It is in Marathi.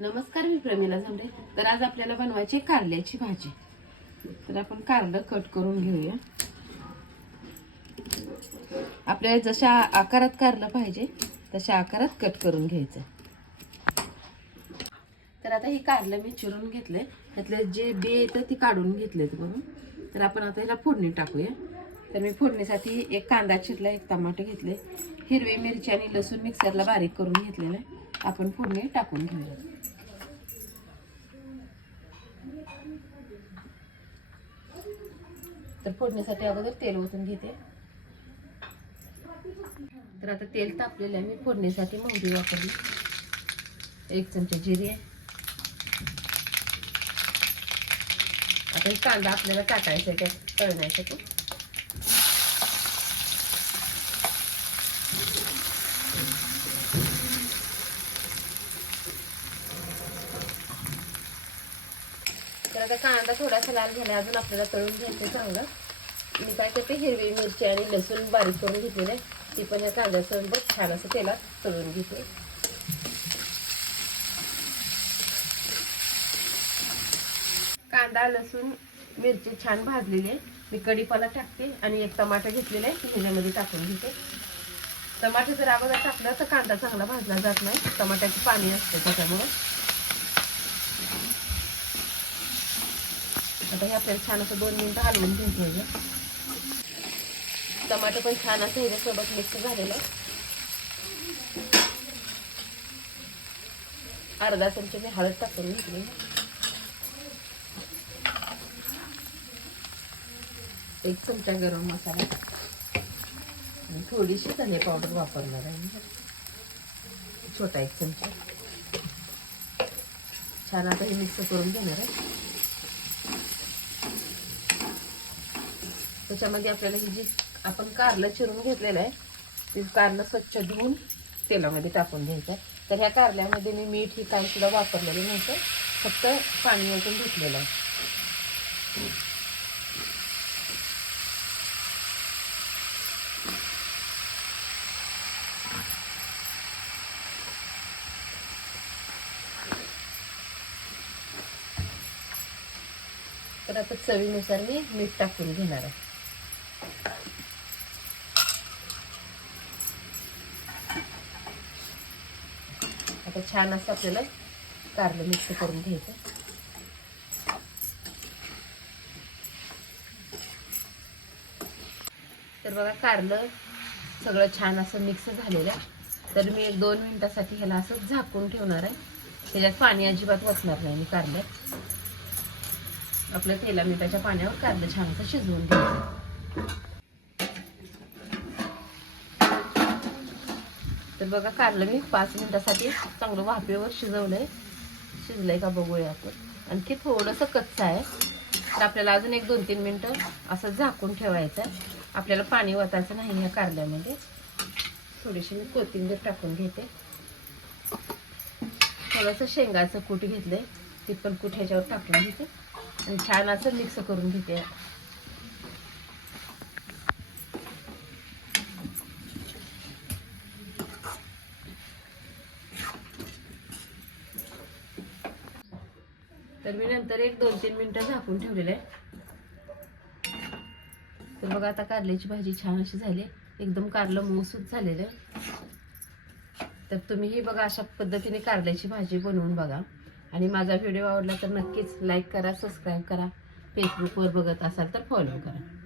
नमस्कार मी प्रमिला झांबरे. तर आज आपल्याला बनवायची कारल्याची भाजी. तर आपण कारलं कट करून घेऊया. आपल्याला जशा आकारात कारलं पाहिजे तशा आकारात कट करून घ्यायचं. तर आता हे कारलं मी चिरून घेतलंय. त्यातले जे बी येतं ती काढून घेतलेत बघून तर आपण आता ह्याला फोडणी टाकूया. तर मी फोडणीसाठी एक कांदा चिरला एक टमाटे घेतले. हिरवी मिरची आणि लसूण मिक्सरला बारीक करून घेतलेलं आहे. आपण फोडणी टाकून घेऊया. तर फोडणीसाठी अगोदर तेल ओतून घेते. तर आता तेल तापलेलं आहे. मी फोडणीसाठी मोहरी वापरली. एक चमचा जिरे. आता हे कांदा आपल्याला टाकायचा आहे त्यात तळण्यासाठी. तर आता कांदा थोडासा लाल झाला अजून आपल्याला तळून घ्यायचं चांगलं. मी काय करते हिरवी मिरची आणि लसूण बारीक करून घेतलेले ती पण या कांद्यासोबत छान असं तेलात तळून घेते. कांदा लसूण मिरची छान भाजलेली आहे. मी कढीपाला टाकते आणि एक टमाटर घेतलेला आहे ह्याच्यामध्ये टाकून घेते. टमाटर जर अगोदर टाकलं तर कांदा चांगला भाजला जात नाही. टमाट्याची पाणी असते त्याच्यामुळे. आता हे आपल्याला छान असं दोन मिनटं हलवून घेऊन ठेवलं टमाटर पण छान असं ह्याच्यासोबत मिक्स झालेलं अर्धा चमचे मी हळद टाकून घेतली एक चमचा गरम मसाला. आणि थोडीशी धने पावडर वापरणार आहे छोटा एक चमचा. छान आता हे मिक्स करून घेणार आहे. त्याच्यामध्ये आपल्याला ही जी आपण कारलं चिरून घेतलेलं आहे ते कारलं स्वच्छ धुवून तेलामध्ये टाकून घ्यायचं आहे. तर ह्या कारल्यामध्ये मी मीठ ही काही सुद्धा वापरलेलं नव्हतं फक्त पाणी ओतून धुतलेलं आहे. तर आता चवीनुसार मी मीठ टाकून घेणार आहे. आता छान असं आपल्याला कारलं मिक्स करून घ्यायचं. तर बघा कारलं सगळं छान असं मिक्स झालेलं आहे. तर मी एक दोन मिनिटासाठी ह्याला असं झाकून ठेवणार आहे. त्याच्यात पाणी अजिबात वचणार नाही मी कारल्यात आपल्या तेला मिठाच्या पाण्यावर कारलं छान असं शिजवून घ्यायचं. तर बघा कारलं मी पाच मिनिटासाठी. चांगलं वाफेवर शिजवलंय. शिजलंय का बघूया आपण. आणखी थोडंसं कच्चं आहे. तर आपल्याला अजून एक दोन तीन मिनटं असं झाकून ठेवायचं आहे. आपल्याला पाणी वाचायचं नाही या कारल्यामध्ये. थोडीशी मी कोथिंबीर टाकून घेते. थोडंसं शेंगाचं कूट घेतलंय. ती पण कूट ह्याच्यावर टाकून घेते. आणि छान असं मिक्स करून घेते. तर मी नंतर एक दोन तीन मिनिटं झाकून ठेवलेलं आहे. तर बघा आता कारल्याची भाजी छान अशी झाली एकदम कारलं मऊसूत झालेलं आहे. तर तुम्हीही बघा अशा पद्धतीने कारल्याची भाजी बनवून बघा. आणि माझा व्हिडिओ आवडला तर नक्कीच लाईक करा सबस्क्राईब करा. फेसबुकवर बघत असाल तर फॉलो करा.